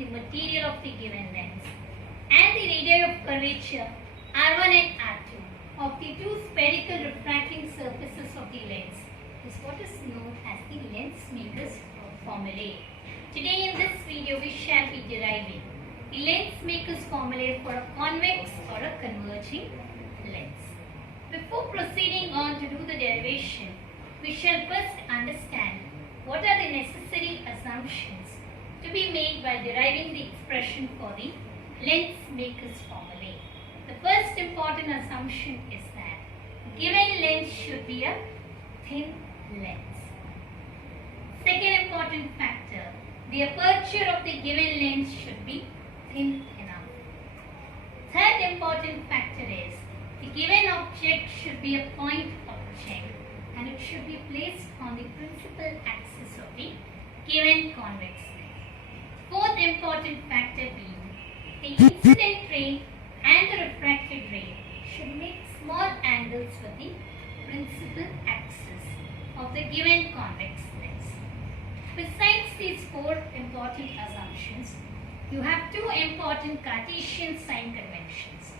the material of the given lens and the radii of curvature R1 and R2 of the two spherical refracting surfaces of the lens is what is known as the lens maker's formulae. Today in this video we shall be deriving the lens maker's formulae for a convex or a converging lens. Before proceeding on to do the derivation, we shall first understand what are the necessary assumptions to be made while deriving the expression for the lens maker's formulae. The first important assumption is that given lens should be a thin lens. Second important factor, the aperture of the given lens should be thin enough. Third important factor is the given object should be a point object and it should be placed on the principal axis of the given convex lens. Fourth important factor being the incident ray and the refracted ray should make small angles with the principal axis of the given convex lens. Besides these four important assumptions, you have two important Cartesian sign conventions.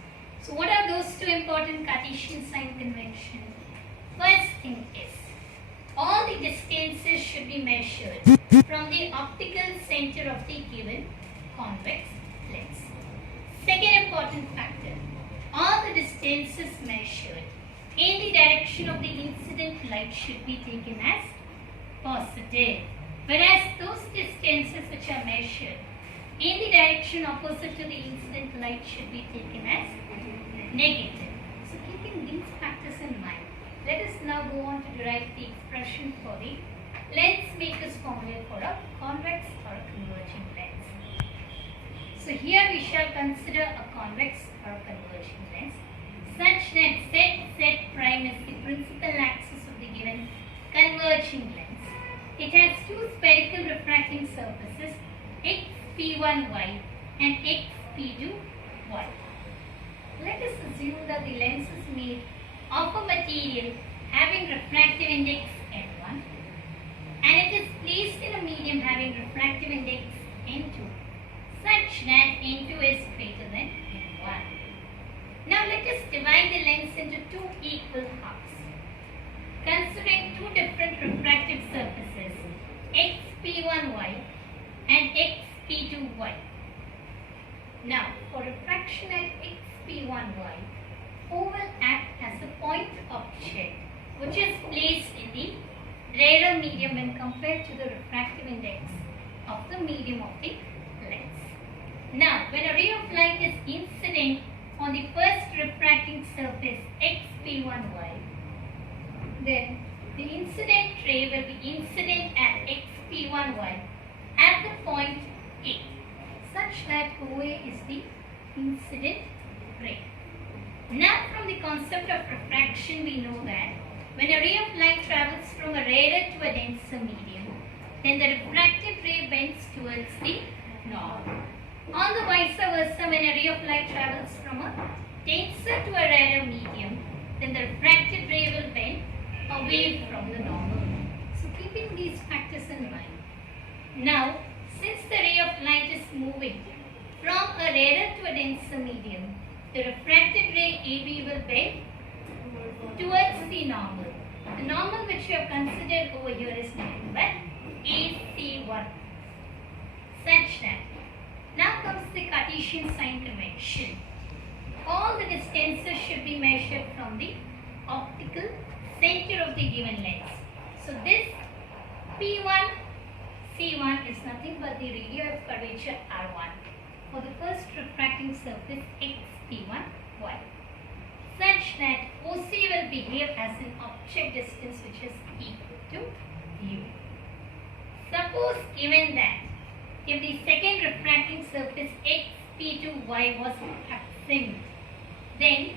So what are those two important Cartesian sign conventions? First thing is, all the distances should be measured from the optical center of the given convex lens. Second important factor, all the distances measured in the direction of the incident light should be taken as positive, whereas those distances which are measured in the direction opposite to the incident light should be taken as negative. So keeping these factors in mind, let us now go on to derive the expression for the lens maker's formula for a convex or a converging lens. So here we shall consider a convex or a converging lens such that Z prime is the principal axis of the given converging lens. It has two spherical refracting surfaces xp1y and xp2y. Let us assume that the lens is made of a material having refractive index n1 and it is placed in a medium having refractive index n2 such that n2 is greater than n1. Now let us divide the lens into two equal halves, considering two different refractive surfaces xp1y and xp2y. Now for refraction at xp1y, O will act as a point object which is placed in the rarer medium when compared to the refractive index of the medium of the lens. Now when a ray of light is incident on the first refracting surface xp1y, then the incident ray will be incident at xp1y at the point A, such that OA is the incident ray. Now from the concept of refraction we know that when a ray of light travels from a rarer to a denser medium, then the refracted ray bends towards the norm. On the vice versa, when a ray of light travels from a denser to a rarer medium, then the refracted ray will bend away from the normal. So keeping these factors in mind. Now, since the ray of light is moving from a rarer to a denser medium, the refracted ray AB will bend towards the normal. The normal which we have considered over here is nothing but AC1. Such that, now comes the Cartesian sign convention. All the distances should be measured from the optical center of the given lens. So this P1, C1 is nothing but the radii of curvature R1 for the first refracting surface xp1y, such that OC will behave as an object distance which is equal to u. Suppose given that if the second refracting surface xp2y was absent, then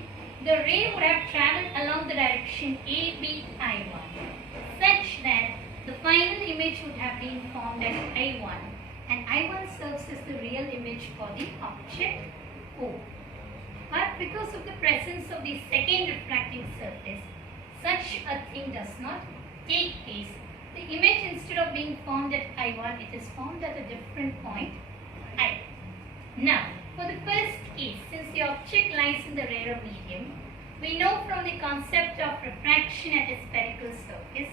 the ray would have travelled along the direction ABI1 such that the final image would have been formed as I1 and I1 serves as the real image for the object O. But because of the presence of the second refracting surface, such a thing does not take place. The image, instead of being formed at I1, it is formed at a different point I. Now, for the first case, since the object lies in the rarer medium, we know from the concept of refraction at a spherical surface,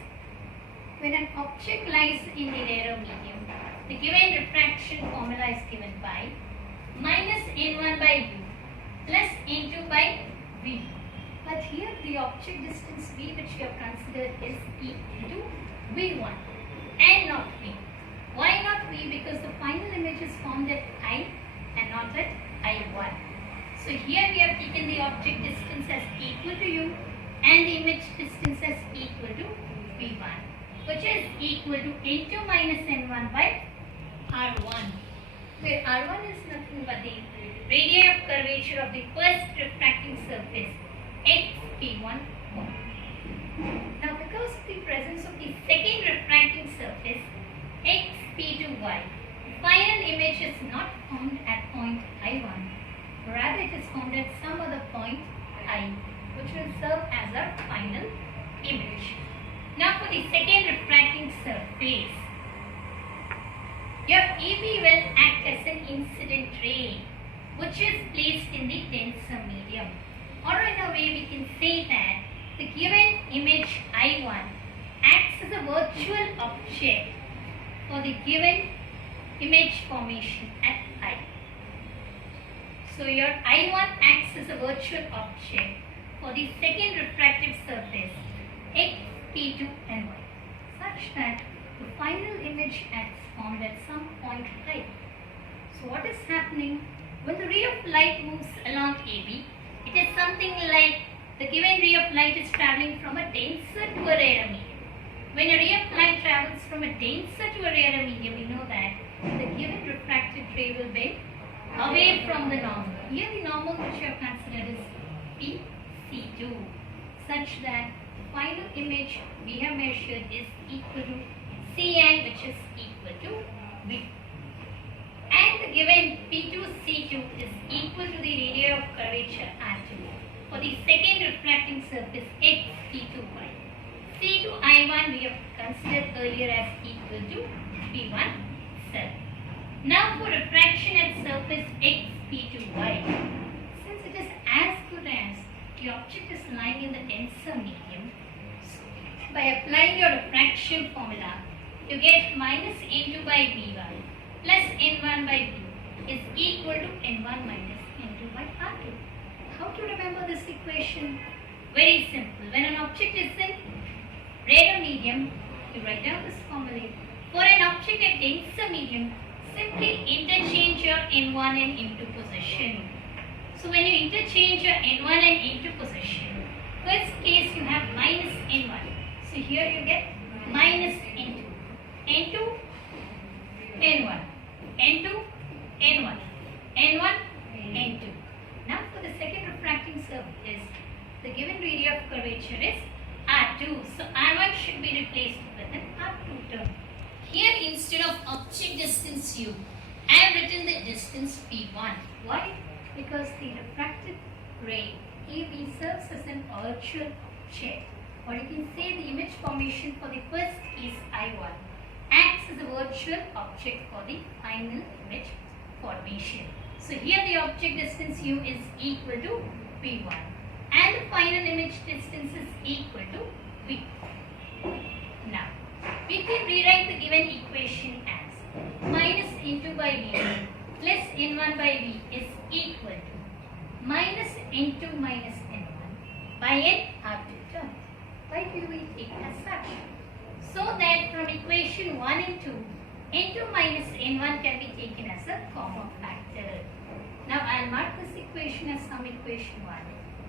when an object lies in the rarer medium, the given refraction formula is given by minus n1 by u plus n2 by v. But here the object distance v which we have considered is equal to v1 and not v. Why not v? Because the final image is formed at I and not at I1. So here we have taken the object distance as equal to u and the image distance as equal to v1, which is equal to n2 minus n1 by r1, where r1 is nothing but the radii of curvature of the first refracting surface xp1. Now, because of the presence of the second refracting surface xp2y, the final image is not formed at point I1, rather it is formed at some other point I, which will serve as our final image. Now, for the second refracting surface, your AB will act as an incident ray, which is placed in the denser medium. Or in a way we can say that the given image I1 acts as a virtual object for the given image formation at I. So your I1 acts as a virtual object for the second refractive surface xp2 and y, such that the final image acts formed at some point I. So what is happening? When the ray of light moves along AB, it is something like the given ray of light is traveling from a denser to a rarer medium. When a ray of light travels from a denser to a rarer medium, we know that the given refracted ray will be away from the normal. Here the normal which we have considered is PC2, such that the final image we have measured is equal to Ci, which is equal to V. And the given P2C2 is equal to the radii of curvature R2 for the second refracting surface xP2y. C2I1 we have considered earlier as equal to V1 cell. Now for refraction at surface xP2y, since it is as good as the object is lying in the denser medium, so by applying your refraction formula, you get minus n2 by v1 plus n1 by v is equal to n1 minus n2 by r2. How to remember this equation? Very simple. When an object is in rarer medium, you write down this formula. For an object at denser medium, simply interchange your n1 and n2 position. So when you interchange your n1 and n2 position, first case you have minus n1. So here you get minus n2. n2, n1, n2, n1, n1, n2. Now for the second refracting surface, the given radii of curvature is R2. So R1 should be replaced with an R2 term. Here instead of object distance u, I have written the distance P1. Why? Because the refracted ray AB serves as an virtual object. Or you can say the image formation for the first case I1 acts as a virtual object for the final image formation. So here the object distance u is equal to V1 and the final image distance is equal to V. Now, we can rewrite the given equation as minus n2 by v1 plus n1 by v is equal to minus n2 minus n1 by n R2 term. Why do we take as such? So that from equation 1 and 2, n2 minus n1 can be taken as a common factor. Now I will mark this equation as some equation 1.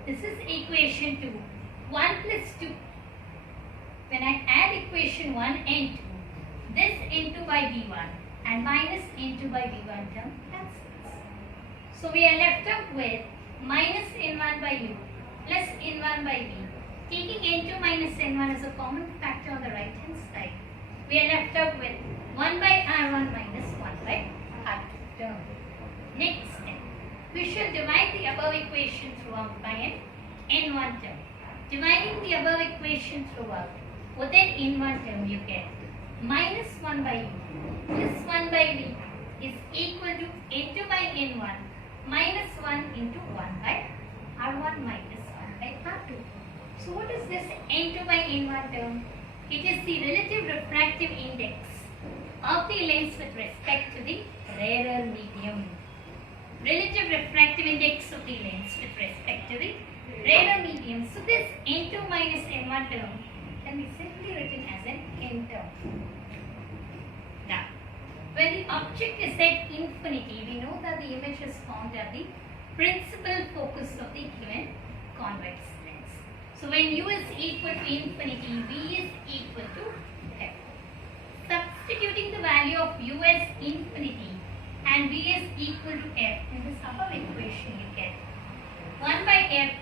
This is equation 2. 1 plus 2. When I add equation 1 and 2, this n2 by v1 and minus n2 by v1 term cancels. So we are left up with minus n1 by u plus n1 by v. Taking n2 minus n1 as a common factor on the right hand side, we are left up with 1 by r1 minus 1 by r2 term. Next step, we shall divide the above equation throughout by an n1 term. Dividing the above equation throughout with an n1 term, you get minus 1 by u plus 1 by v is equal to N2 by N1 minus 1 into 1 by R1 minus 1 by R2. So what is this N2 by N1 term? It is the relative refractive index of the lens with respect to the rarer medium. Relative refractive index of the lens with respect to the rarer medium. So this N2 minus N1 term can be simply written as an N term. Now, when the object is at infinity, we know that the image is formed at the principal focus of the given convex lens. So when u is equal to infinity, v is equal to f. Substituting the value of u as infinity and v is equal to f in this above equation, you get 1 by f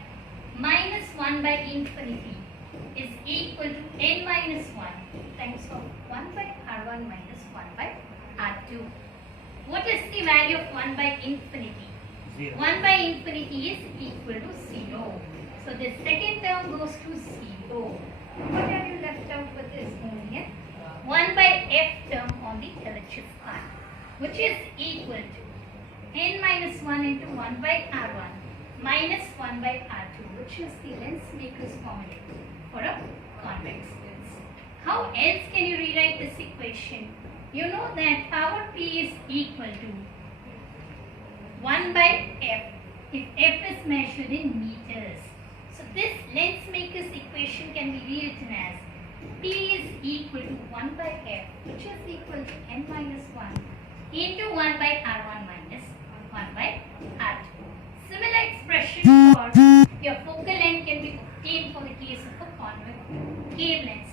minus 1 by infinity is equal to n minus 1 times of 1 by r1 minus 1 by r2. What is the value of 1 by infinity? 0. 1 by infinity is equal to 0. So the second term goes to 0. What have you left out with this one here? 1 by f term on the LHS part, which is equal to n minus 1 into 1 by r1 minus 1 by r2, which is the lens maker's formula for a convex lens. How else can you rewrite this equation? You know that power p is equal to 1 by f if f is measured in meters. So this lens maker's equation can be rewritten as p is equal to 1 by f, which is equal to n minus 1 into 1 by r1 minus 1 by r2. Similar expression for your focal length can be obtained for the case of a convex cave lens.